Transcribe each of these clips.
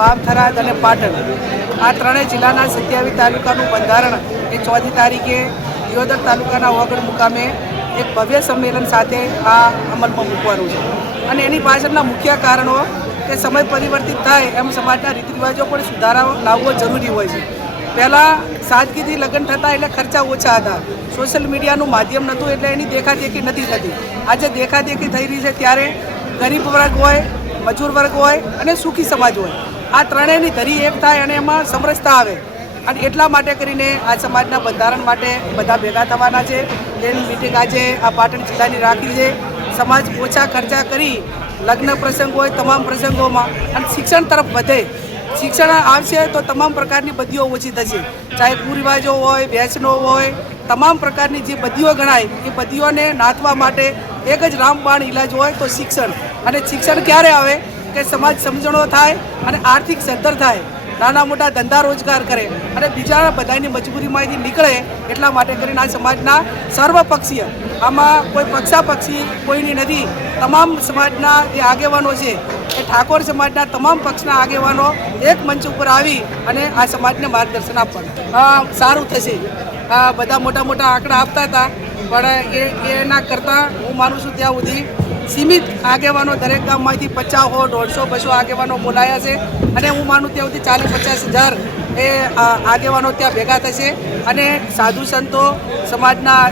વાવ, થરાદ અને પાટણ આ ત્રણેય જિલ્લાના 27 તાલુકાનું બંધારણ એ 4મી તારીખે દિયોદર તાલુકાના ઓગળ મુકામે એક ભવ્ય સંમેલન સાથે આ અમલમાં મૂકવાનું છે અને એની પાછળના મુખ્ય કારણો કે સમય પરિવર્તિત થાય એમ સમાજના રીત રિવાજો પણ સુધારા લાવવો જરૂરી હોય છે। પહેલાં સાદગીથી લગ્ન થતા એટલે ખર્ચા ઓછા હતા, સોશિયલ મીડિયાનું માધ્યમ નહોતું એટલે એની દેખાદેખી નથી થતી। આજે દેખાદેખી થઈ રહી છે ત્યારે ગરીબ વર્ગ હોય, મજૂર વર્ગ હોય અને સુખી સમાજ હોય, આ ત્રણેયની ધરી એક થાય અને એમાં સમરસતા આવે અને એટલા માટે કરીને આ સમાજના બંધારણ માટે બધા ભેગા થવાના છે। એની મિટિંગ આજે આ પાટણ જિલ્લાની રાખી છે। સમાજ ઓછા ખર્ચા કરી લગ્ન પ્રસંગ હોય તમામ પ્રસંગોમાં અને શિક્ષણ તરફ વધે, શિક્ષણ આવશે તો તમામ પ્રકારની બદીઓ ઓછી થશે, ચાહે કુરિવાજો હોય, વ્યસનો હોય, તમામ પ્રકારની જે બદીઓ ગણાય એ બદીઓને નાથવા માટે એક જ રામબાણ ઇલાજ હોય તો શિક્ષણ। અને શિક્ષણ ક્યારે આવે કે સમાજ સમજણો થાય અને આર્થિક સદ્ધર થાય, નાના મોટા ધંધા રોજગાર કરે અને બીજા બધાની મજબૂરીમાંથી નીકળે। એટલા માટે કરીને આ સમાજના સર્વપક્ષીય, આમાં કોઈ પક્ષાપક્ષી કોઈની નથી, તમામ સમાજના જે આગેવાનો છે એ ઠાકોર સમાજના તમામ પક્ષના આગેવાનો એક મંચ ઉપર આવી અને આ સમાજને માર્ગદર્શન આપવાનું સારું થશે। બધા મોટા મોટા આંકડા આપતા હતા પણ એના કરતાં હું માનું છું ત્યાં સુધી સીમિત આગેવાનો દરેક ગામમાંથી 50, 100, 150, 200 આગેવાનો બોલાયા છે અને હું માનું ત્યાં સુધી 40-50 હજાર એ આગેવાનો ત્યાં ભેગા થશે અને સાધુ સંતો, સમાજના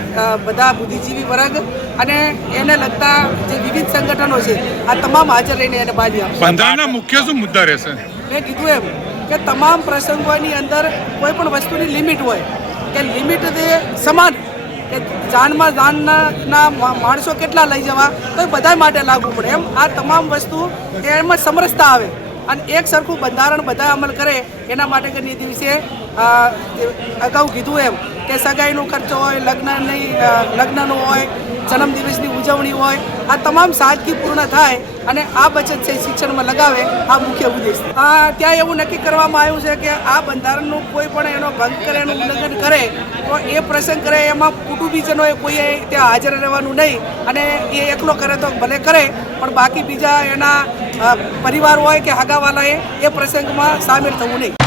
બધા બુદ્ધિજીવી વર્ગ અને એને લગતા જે વિવિધ સંગઠનો છે આ તમામ હાજર રહીને એને બાજી આપશે। બંધારણના મુખ્ય શું મુદ્દા રહેશે? મેં કીધું એમ કે તમામ પ્રસંગોની અંદર કોઈ પણ વસ્તુની લિમિટ હોય કે લિમિટ તે સમાન કે જાનમાં જાનના માણસો કેટલા લઈ જવા તો એ બધા માટે લાગુ પડે, એમ આ તમામ વસ્તુ એમાં સમરસતા આવે અને એક સરખું બંધારણ બધા અમલ કરે। એના માટે કરીને એ દિવસે અગાઉ કીધું એમ કે સગાઈનો ખર્ચો હોય, લગ્નનો હોય, જન્મદિવસની ઉજવણી હોય, આ તમામ સાદગી પૂર્ણ થાય અને આ બચત છે શિક્ષણમાં લગાવે, આ મુખ્ય ઉદ્દેશ છે। ત્યાં એવું નક્કી કરવામાં આવ્યું છે કે આ બંધારણનું કોઈ પણ એનો ભંગ કરે, એનું ઉલ્લંઘન કરે તો એ પ્રસંગ કરે એમાં કુટુંબીજનોએ કોઈએ ત્યાં હાજર રહેવાનું નહીં અને એ એકલો કરે તો ભલે કરે પણ બાકી બીજા એના પરિવાર હોય કે હગાવાલાએ એ પ્રસંગમાં સામેલ થવું નહીં।